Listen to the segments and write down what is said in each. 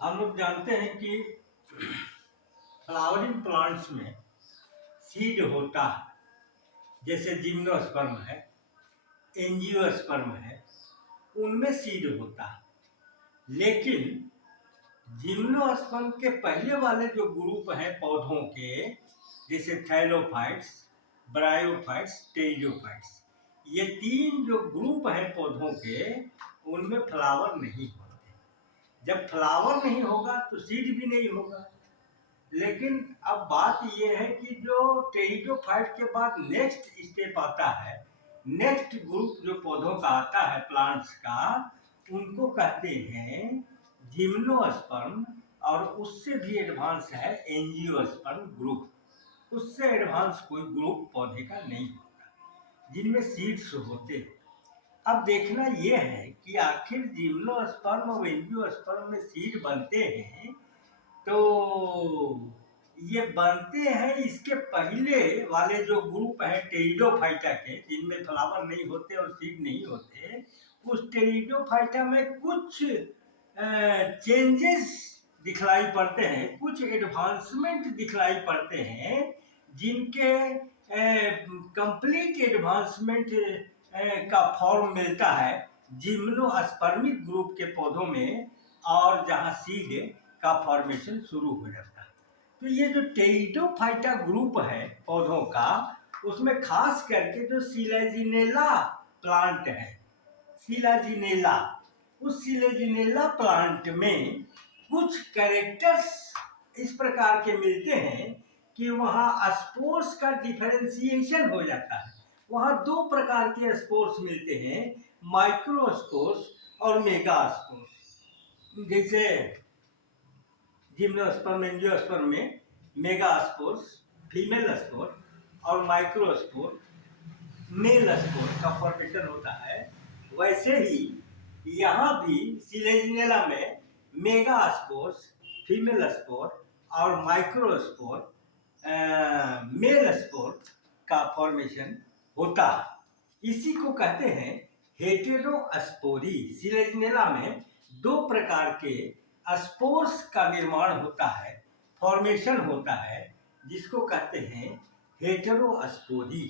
हम लोग जानते हैं कि फ्लावरिंग प्लांट्स में सीड होता है, जैसे जिम्नोस्पर्म है, एंजियोस्पर्म है, उनमें सीड होता है। लेकिन जिम्नोस्पर्म के पहले वाले जो ग्रुप हैं पौधों के, जैसे थैलोफाइट्स, ब्रायोफाइट्स, टेरिडोफाइट्स, ये तीन जो ग्रुप हैं पौधों के, उनमें फ्लावर नहीं होते। जब फ्लावर नहीं होगा तो सीड भी नहीं होगा। लेकिन अब बात यह है कि जो टेरिडोफाइट के बाद नेक्स्ट स्टेप आता है, नेक्स्ट ग्रुप जो पौधों का आता है प्लांट्स का, उनको कहते हैं जिम्नोस्पर्म, और उससे भी एडवांस है एंजियोस्पर्म ग्रुप। उससे एडवांस कोई ग्रुप पौधे का नहीं होता जिनमें सीड्स होते हैं। अब देखना यह है कि आखिर जिम्नोस्पर्म और एंजियोस्पर्म में सीड बनते हैं, तो ये बनते हैं इसके पहले वाले जो ग्रुप हैं टेरिडोफाइटा के, जिनमें फ्लावर नहीं होते और सीड नहीं होते, उस टेरिडोफाइटा में कुछ चेंजेस दिखलाई पड़ते हैं, कुछ एडवांसमेंट दिखलाई पड़ते हैं, जिनके कंप्लीट एडवांसमेंट का फॉर्म मिलता है जिम्नोस्पर्मिक ग्रुप के पौधों में, और जहां सीड का फॉर्मेशन शुरू हो जाता है। तो ये जो टेरिडोफाइटा ग्रुप है पौधों का, उसमें खास करके जो सिलेजिनेला प्लांट है, सिलेजिनेला, उस सिलेजिनेला प्लांट में कुछ कैरेक्टर्स इस प्रकार के मिलते हैं कि वहाँ स्पोर्स का डिफरेंशिएशन हो जाता है। वहाँ दो प्रकार के स्पोर्स मिलते हैं, माइक्रोस्पोर्स और मेगास्पोर्स। जैसे जिम्नोस्पर्म एंजियोस्पर्म में मेगास्पोर्स फीमेल स्पोर और माइक्रोस्पोर मेल स्पोर का फॉर्मेशन होता है, वैसे ही यहाँ भी सिलेजिनेला में मेगास्पोर्स फीमेल स्पोर और माइक्रोस्पोर मेल स्पोर का फॉर्मेशन होता है। इसी को कहते हैं हेटेरोस्पोरी। सिलेजिनेला में दो प्रकार के स्पोर्स का निर्माण होता है, फॉर्मेशन होता है, जिसको कहते हैं हेटेरोस्पोरी।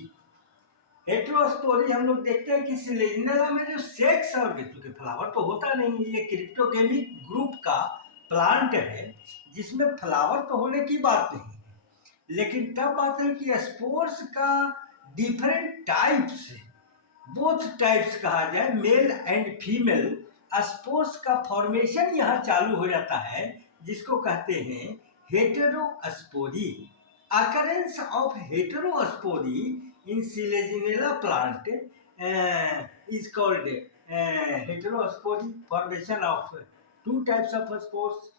हेटेरोस्पोरी हम लोग देखते हैं कि सिलेजिनेला में जो सेक्स और क्योंकि फ्लावर तो होता नहीं, ये क्रिप्टोगेमिक ग्रुप का प्लांट है जिसमें फ्लावर तो होने की बात नहीं है, लेकिन तब बात है कि स्पोर्स का डिफरेंट टाइप्स, बोथ टाइप्स कहा जाए, मेल एंड फीमेल स्पोर्स का फॉर्मेशन यहाँ चालू हो जाता है, जिसको कहते हैं heterospory. Occurrence of heterospory in Selaginella plant is called heterospore, formation of two types of spores.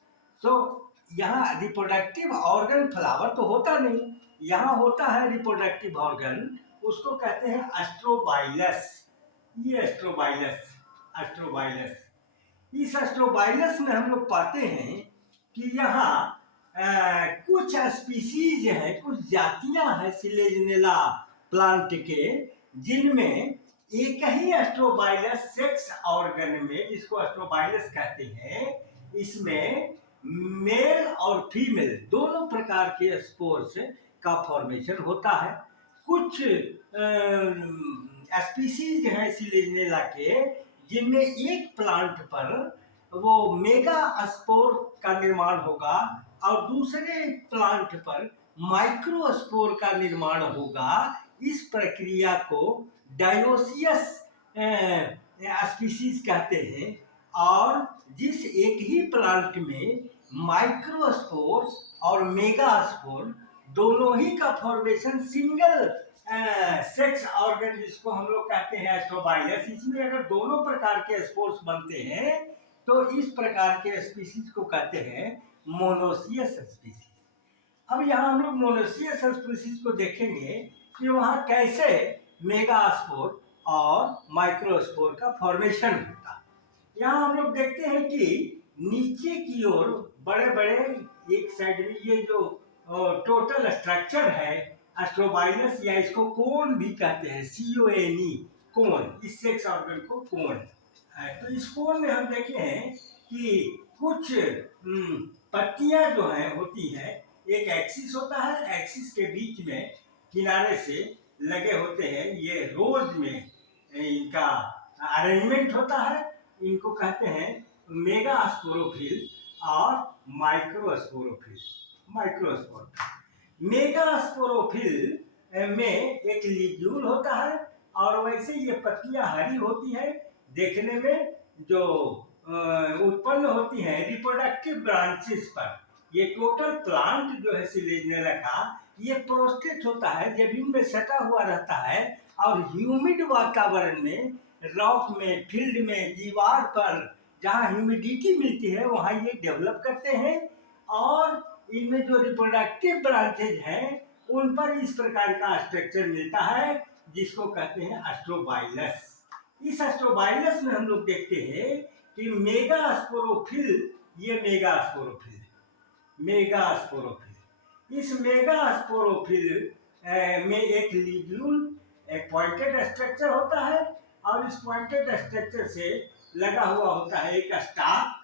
So यहाँ रिप्रोडक्टिव ऑर्गन, फ्लावर तो होता नहीं, यहाँ होता है रिप्रोडक्टिव ऑर्गन, उसको कहते हैं एस्ट्रोबाइलस। ये एस्ट्रोबाइलस, एस्ट्रोबाइलस, इस एस्ट्रोबाइलस में हम लोग पाते हैं कि यहाँ कुछ स्पीसीज हैं, कुछ जातियां हैं सिलेजिनेला प्लांट के, जिनमें एक ही एस्ट्रोबाइलस सेक्स ऑर्गन में, जिसको एस्ट्रोबाइलस कहते हैं, इसमें मेल और फीमेल दोनों प्रकार के स्पोर्स का फॉर्मेशन होता है। कुछ स्पीसीज हैं सिलेजिनेला के, जिनमें एक प्लांट पर वो मेगा स्पोर का निर्माण होगा और दूसरे प्लांट पर माइक्रोस्पोर का निर्माण होगा। इस प्रक्रिया को डायोसियस स्पीसीज कहते हैं, और जिस एक ही प्लांट में माइक्रोस्पोर और मेगास्पोर दोनों ही का फॉर्मेशन सिंगल सेक्स ऑर्गन, जिसको हम लोग कहते हैं एस्ट्रोबाइलस, इसमें अगर दोनों प्रकार के स्पोर्स बनते हैं तो इस प्रकार के स्पीसीज को कहते हैं मोनोसियस स्पीसीज। अब यहाँ हम लोग मोनोसियस स्पीसीज को देखेंगे कि वहाँ कैसे मेगास्पोर और माइक्रोस्पोर का फॉर्मेशन होता है। यहाँ हम लोग देखते हैं कि नीचे की ओर बड़े बड़े, एक साइड में ये जो टोटल स्ट्रक्चर है एस्ट्रोबाइलस, या इसको कोन भी कहते हैं, CONE, कोन, इस सेक्स ऑर्गन को कोन है। तो इस कोन में हम देखे हैं कि कुछ पत्तियां जो है होती हैं, एक एक्सिस होता है, एक्सिस के बीच में किनारे से लगे होते हैं, ये रोज में इनका अरेंजमेंट होता है। इनको कहते हैं मेगा स्पोरोफिल और माइक्रोस्पोरोफिल। माइक्रोस्पोरोफिल मेगा स्पोरोफिल में एक लीग्यूल होता है, और वैसे ये पत्तियां हरी होती है देखने में, जो उत्पन्न होती हैं रिप्रोडक्टिव ब्रांचेस पर। ये टोटल प्लांट जो है सिलेजनेला का, ये प्रोस्टेट होता है, जमीन में सटा हुआ रहता है, और ह्यूमिड वातावरण में, रॉक में, फील्ड में, दीवार पर जहाँ ह्यूमिडिटी मिलती है वहाँ ये डेवलप करते हैं, और इनमें जो रिप्रोडक्टिव ब्रांचेज हैं उन पर इस प्रकार का स्ट्रक्चर मिलता है, जिसको कहते हैं एस्ट्रोबाइलस। इस एस्ट्रोबाइलस में हम लोग देखते हैं कि मेगा स्पोरोफिल, ये मेगा स्पोरोफिल, मेगा स्पोरोफिल। इस मेगा स्पोरोफिल में एक लीग्यूल, एक पॉइंटेड स्ट्रक्चर होता है, और इस पॉइंटेड स्ट्रक्चर से लगा हुआ होता है एक स्टाक,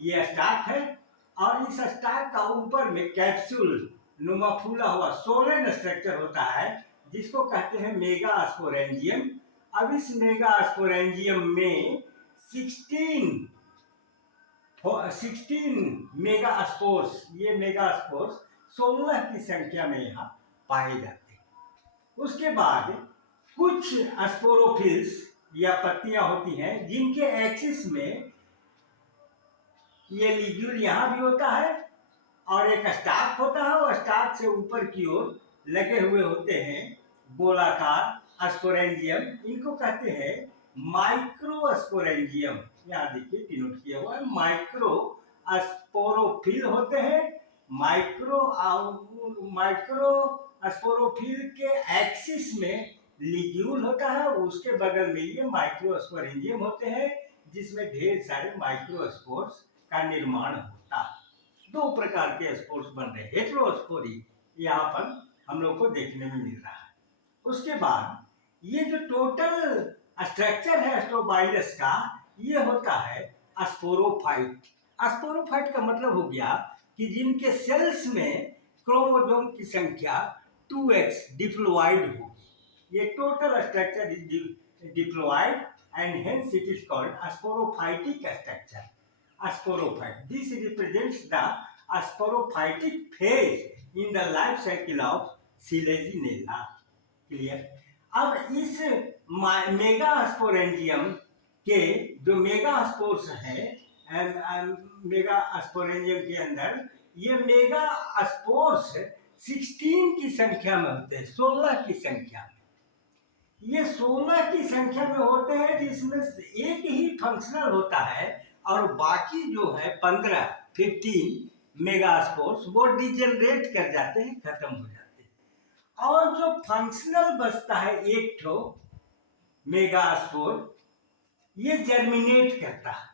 ये स्टाक है, और इस स्टाक का ऊपर में कैप्सूल नुमा फूला हुआ सोलेन स्ट्रक्चर होता है, जिसको कहते हैं मेगा स्पोरेंजियम। अब इस मेगा स्पोरेंजियम में 16 मेगा स्पोर्स, ये मेगा स्पोर्स 16 की संख्या में यहाँ पाए जाते हैं। उसके बाद कुछ स्पोरोफिल्स या पत्तियां होती हैं जिनके एक्सिस में ये लीग्यूल यहाँ भी होता है, और एक स्टाक होता है, और स्टाक से ऊपर की ओर लगे हुए होते हैं गोलाकार स्पोरेंजियम। इनको कहते हैं माइक्रो स्पोरेंजियम। यहाँ देखिए डिनोट किया हुआ है, माइक्रो स्पोरोफिल होते हैं। माइक्रो स्पोरोफिल के एक्सिस में लीग्यूल होता है, उसके बगल में ये माइक्रो स्पोरेंजियम होते हैं, जिसमें ढेर सारे माइक्रोस्पोर्स का निर्माण होता है। दो प्रकार के स्पोर्स बन रहे हैं, हेटेरोस्पोरी यहाँ पर हम लोग को देखने में मिल रहा है। उसके बाद ये जो टोटल स्ट्रक्चर है एस्ट्रोबाइलस का, ये होता है स्पोरोफाइट। स्पोरोफाइट का मतलब हो गया कि जिनके सेल्स में क्रोमोसोम की संख्या 2x डिप्लॉइड होगी। ये total structure is diploid, and hence it is called a sporophytic structure. A sporophyte. This represents the sporophytic phase in the life cycle of Sileginella. Clear? अब इस मेगा स्पोरेंजियम के जो mega spores हैं, mega sporangium के अंदर ये mega spores 16 की संख्या में होते हैं, 16 की संख्या में। ये 16 की संख्या में होते हैं, जिसमें एक ही फंक्शनल होता है, और बाकी जो है 15 मेगा स्पोर्स वो डिजेनरेट कर जाते हैं, खत्म हो जाते हैं, और जो फंक्शनल बचता है एक ठो मेगा स्पोर, ये जर्मिनेट करता है,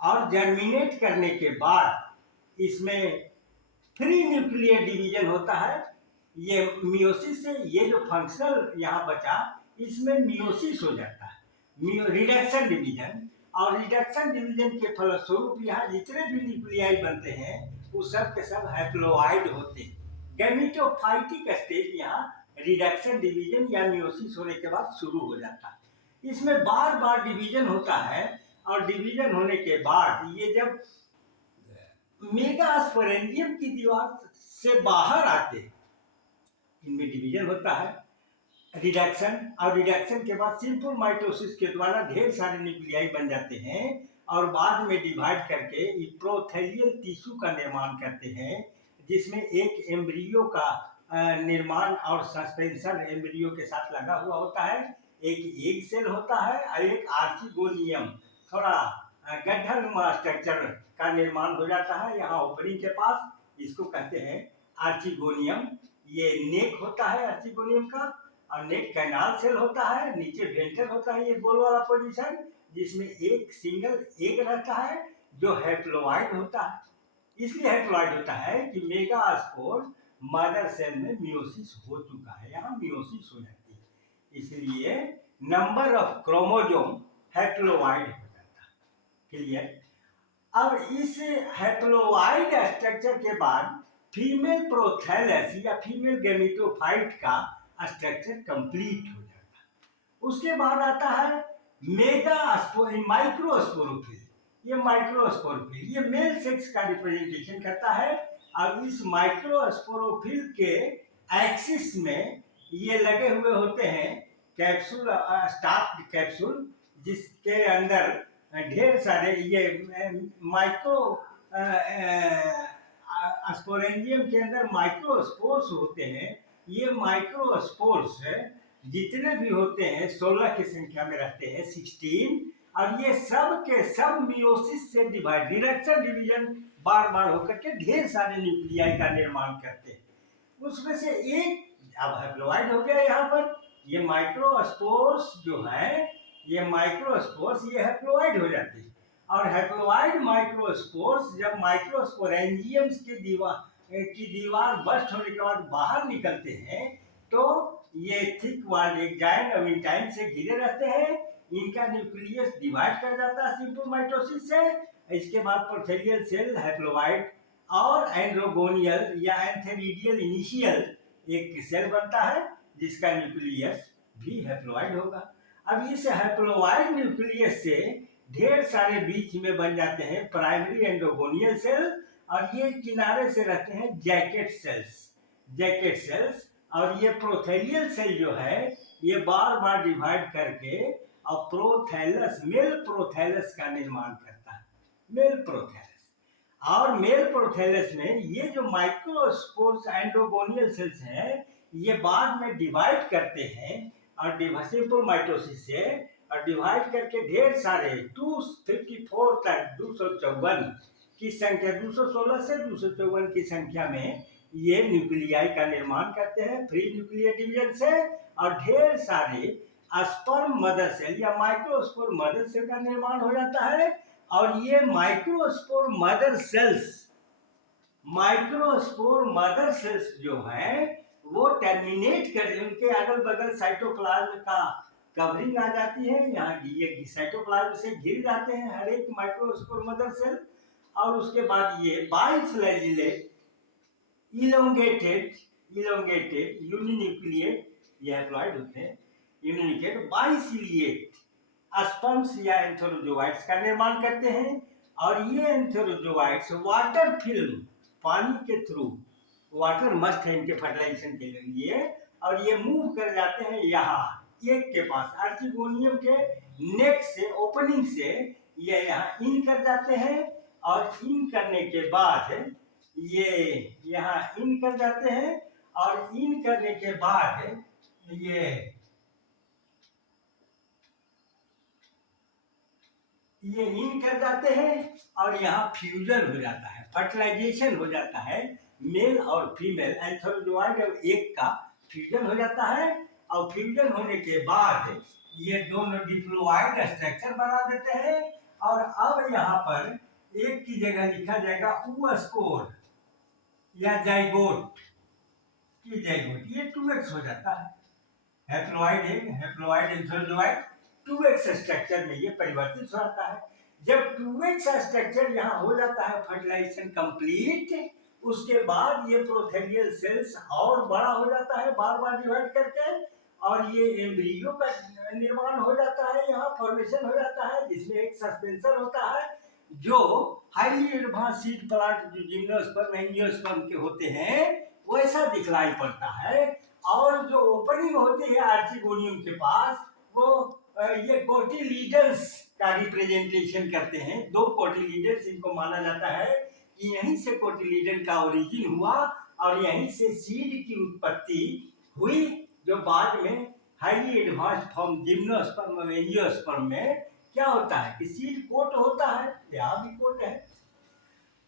और जर्मिनेट करने के बाद इसमें 3 न्यूक्लियर डिवीजन होता है। ये मियोसिस से ये जो फंक्शनल यहाँ बचा, इसमें मियोसिस हो जाता है, रिडक्शन डिवीजन, और रिडक्शन डिवीजन के फलस्वरूप यहाँ जितने भी न्यूक्लियाई बनते हैं वो सब के सब हैप्लोइड होते हैं। गैमेटोफाइटिक स्टेज यहाँ रिडक्शन डिवीजन या मियोसिस होने के बाद शुरू हो जाता है। इसमें बार बार डिवीजन होता है, और डिवीजन होने के बाद ये जब मेगा स्पोरेंजियम की दीवार से बाहर आते, इनमें डिवीजन होता है, रिडक्शन, और रिडक्शन के बाद सिंपल माइटोसिस के द्वारा ढेर सारे न्यूक्लियाई बन जाते हैं, और बाद में डिवाइड करके इप्रोथेलियल टिश्यू का निर्माण करते हैं, जिसमें एक एम्ब्रियो का निर्माण और सस्पेंशन एम्ब्रियो के साथ लगा हुआ होता है, एक एग सेल होता है, और एक आर्चिगोनियम थोड़ा गड्ढानुमा स्ट्रक्चर का निर्माण हो जाता है यहाँ ओपनिंग के पास, इसको कहते हैं आर्चिगोनियम। ये नेक होता है आर्चिगोनियम का, और नेक कैनाल सेल होता है, नीचे वेंटर होता है, ये गोल वाला पोजीशन, जिसमें एक सिंगल एग रहता है जो हैप्लोइड होता है। इसलिए हैप्लोइड होता है कि मेगा स्पोर मदर सेल में मियोसिस हो चुका है, यहाँ मियोसिस हो जाती है, इसलिए नंबर ऑफ क्रोमोसोम हैप्लोइड हो जाता है। क्लियर? अब इस हैप्लोइड स्ट्रक्चर के बाद फीमेल प्रोथैलस या फीमेल गैमेटोफाइट का स्ट्रक्चर कंप्लीट हो जाता है। उसके बाद आता है माइक्रोस्पोरोफिल। ये माइक्रोस्पोरोफिल ये मेल सेक्स का रिप्रेजेंटेशन करता है। अब इस माइक्रोस्पोरोफिल के एक्सिस में ये लगे हुए होते हैं कैप्सूल, स्टार्क्ड कैप्सूल, जिसके अंदर ढेर सारे ये माइक्रो स्पोरेंजियम के अंदर माइक्रोस्पोर्स होते हैं। ये माइक्रोस्पोर्स जितने भी होते हैं 16 की संख्या में रहते हैं, 16। और ये सब के सब मियोसिस से डिवाइड, रिडक्शन डिवीजन बार बार होकर के ढेर सारे न्यूक्लियाई का निर्माण करते हैं। उसमें से एक अब हैप्लोइड हो गया। यहाँ पर ये माइक्रोस्पोर्स जो है, ये माइक्रोस्पोर्स ये हैप्लोइड हो जाते हैं। और हैप्लोइड माइक्रोस्पोर्स जब माइक्रोस्पोरेंजियम्स की दीवार बस्ट होने के बाद बाहर निकलते हैं तो ये थिक वॉल्ड एक जायंट अविंटाइन से घिरे रहते हैं। इनका न्यूक्लियस डिवाइड कर जाता है सिम्पोमाइटोसिस से। इसके बाद प्रोथेलियल सेल हैप्लोइड और एंड्रोगोनियल या एंथेरिडियल इनिशियल एक सेल बनता है जिसका न्यूक्लियस भी हैप्लोइड होगा। अब इस हैप्लोइड न्यूक्लियस से ढेर सारे बीच में बन जाते हैं प्राइमरी एंड्रोगोनियल सेल, और ये किनारे से रहते हैं जैकेट सेल्स। और ये प्रोथेलियल सेल जो है ये बार बार डिवाइड करके और प्रोथैलस, मेल प्रोथैलस का निर्माण करता है, मेल प्रोथैलस। और मेल प्रोथैलस में ये जो माइक्रोस्पोर्स एंड्रोगोनियल सेल्स हैं ये बाद में डिवाइड करते हैं और सिम्पोमाइटोसिस से, और डिवाइड करके ढेर सारे 254 तक 254 की संख्या, 216 से 254 की संख्या में ये न्यूक्लियाई का निर्माण करते हैं फ्री न्यूक्लियर डिवीजन से। और ढेर सारे स्पर्म मदर सेल या माइक्रोस्पोर मदर सेल का निर्माण हो जाता है। और ये माइक्रोस्पोर मदर सेल्स जो है वो टर्मिनेट कर, उनके अगल बगल साइटोप्लाज्म का कवरिंग आ जाती है। यहाँ ये साइटोप्लाज्म से घिर जाते हैं हर एक माइक्रोस्पोर मदर सेल। और उसके बाद ये बाइफ्लैजिलेट इलोंगेटेड यूनिन्यूक्लिएट ये हैप्लॉइड होते हैं, यूनिन्यूक्लिएट बाइसिलिएट स्पर्म्स या एंथेरोजोआइट्स का निर्माण करते हैं। और ये एंथेरोजोआइट्स वाटर फिल्म, पानी के थ्रू, वाटर मस्ट है इनके फर्टिलाइजेशन के लिए, और ये मूव कर जाते हैं यहाँ एक के पास आर्चिगोनियम के नेक से, ओपनिंग से ये यहाँ इन कर जाते हैं। और इन करने के बाद ये यहाँ इन कर जाते हैं, और इन करने के बाद ये इन कर जाते हैं और यहाँ फ्यूजन हो जाता है, फर्टिलाइजेशन हो जाता है। मेल और फीमेल एंथेरोजोआइड एक का फ्यूजन हो जाता है। और फ्यूजन होने के बाद ये दोनों डिप्लोइड स्ट्रक्चर बना देते हैं। और अब यहाँ पर एक की जगह लिखा जाएगा oospore या जाइगोट, ये 2x हो जाता है। हैप्लोइड एंथेरोजोआइड 2x स्ट्रक्चर में ये परिवर्तित हो जाता है। जब 2x स्ट्रक्चर यहाँ हो जाता है फर्टिलाइजेशन कंप्लीट, उसके बाद ये प्रोथेलियल सेल्स और बड़ा हो जाता है बार बार डिवाइड करके, और ये एम्ब्रियो का निर्माण हो जाता है, यहाँ फॉर्मेशन हो जाता है, जिसमें एक सस्पेंसर होता है जो हाईली एडवांस सीड प्लांट जो जिम्नोस्पर्म एंजियोस्पर्म के होते हैं वैसा दिखलाई पड़ता है। और जो ओपनिंग होती है आर्चिगोनियम के पास वो ये कोटिलीडन्स का रिप्रेजेंटेशन करते हैं। 2 कोटिलीडन्स इनको माना जाता है कि यहीं से कोटिलीडन का ओरिजिन हुआ और यहीं से सीड की उत्पत्ति हुई, जो बाद में हाईली एडवांस फॉर्म जिम्नोस्पर्म और एंजियोस्पर्म में क्या होता है कि सीड कोट होता है, यहाँ भी कोट है,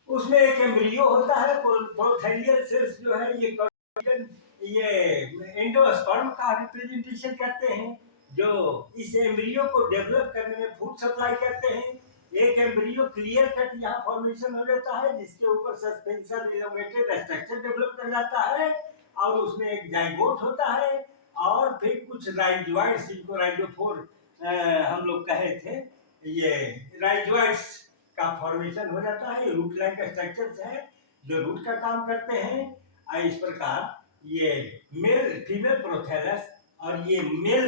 उसमें एक एम्ब्रियो होता है। प्रोथेलियल सेल्स जो है ये एंडोस्पर्म का रिप्रेजेंटेशन करते हैं, जो इस एम्ब्रियो को डेवलप करने में फूड सप्लाई करते हैं। एक एम्ब्रियो क्लियर कट यहाँ फॉर्मेशन हो जाता है, जिसके ऊपर सस्पेंसर इलोंगेटेड स्ट्रक्चर डेवलप कर जाता है, और उसमें एक जाइगोट होता है, और फिर कुछ राइजोइड्स, जिनको राइजोफोर हम लोग कहे थे, ये राइजोइड्स का फॉर्मेशन हो जाता है। रूट लाइन का स्ट्रक्चर है जो रूट का काम करते हैं। और इस प्रकार ये फीमेल प्रोथैलस और ये मेल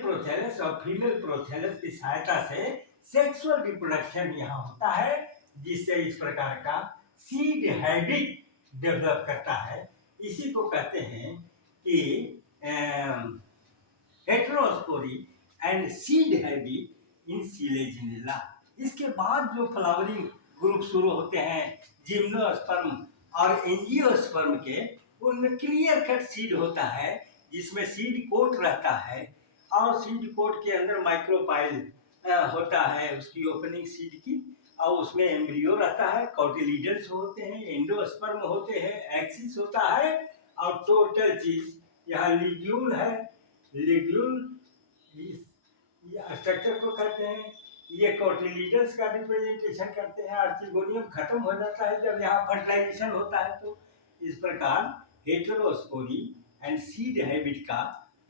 प्रोथैलस और फीमेल प्रोथैलस की सहायता से सेक्सुअल रिप्रोडक्शन यहाँ होता है, जिससे इस प्रकार का सीड हैबिट डेवलप करता है। इसी को कहते हैं कि heterospory and seed habit in Selaginella. इसके बाद जो फ्लावरिंग ग्रुप शुरू होते हैं जिम्नोस्पर्म और एंजियोस्पर्म के, उनमें क्लियर कट सीड होता है जिसमें सीड कोट रहता है और सीड कोट के अंदर माइक्रोपाइल होता है उसकी ओपनिंग सीड की, और उसमें एम्ब्रियो रहता है, कॉटिलीडन्स होते हैं, एंडोस्पर्म होते हैं, एक्सिस होता है और टोटल चीज यहाँ लिग्यूल है। लिग्यूल स्ट्रक्चर को कहते हैं। ये कॉटिलीडन्स का रिप्रेजेंटेशन करते हैं। आर्चिगोनियम खत्म हो जाता है जब यहाँ फर्टिलाइजेशन होता है। तो इस प्रकार हेटेरोस्पोरी एंड सीड हैबिट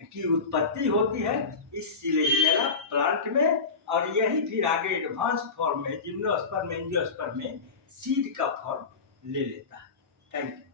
की उत्पत्ति होती है इस सिलेजिनेला प्लांट में, और यही फिर आगे एडवांस फॉर्म में जिम्नोस्पर्म एंजियोस्पर्म में सीड का फॉर्म ले लेता है। Thank you.